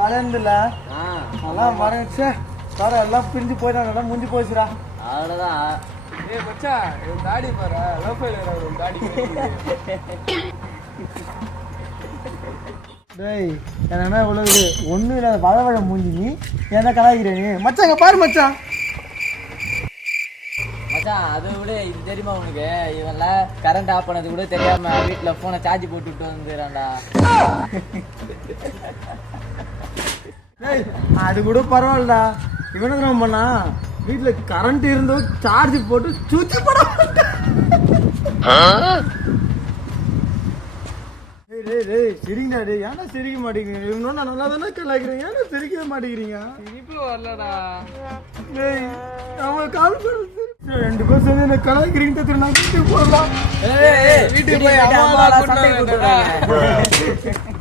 வளர்ந்துல எல்லாம் மறைச்சு சார் எல்லாம் பிரிஞ்சு போயிட்டாங்க முடிஞ்சு போச்சுடா. அவ்வளோதான். ஏய் மச்சான் என் தாடி பாரு லவ் ஃபெயிலியர் ஒரு தாடி. டேய் என்ன இவ்வளவு ஒன்றும் இல்லாத வளவழ மூஞ்சி நீ என்ன கலாய்க்கிறேன் மச்சான் இங்கே பாரு மச்சான். மச்சான் அதை விட இது தெரியுமா உனக்கு? இவன்ல கரண்ட் ஆஃப் பண்ணது கூட தெரியாம வீட்டில் ஃபோனை சார்ஜ் போட்டு விட்டு வந்துடுறான்டா. டேய் அது கூட பரவாயில்லடா. இவனை தான் பண்ணா வீட்டில் கரண்ட் இருந்தோம் சார்ஜ் போட்டு சுத்தி போட. சிரிங்கடா டே ஏன்னா சிரிக்க மாட்டேங்கிறீங்க? இன்னும் நான் நல்லா தானே கலாய்க்கிறேன் ஏன்னா சிரிக்கவே மாட்டேங்கிறீங்க? சிரிப்பு வரலடா. டேய் அவன் கால் பண்ணு 2 பேர் சேர்ந்து என்ன கலாய்க்கிறீங்க தெரியும். நான் வீட்டுக்கு போகலாம். வீட்டுக்கு போய் அம்மா சண்டை போட்டுருக்காங்க.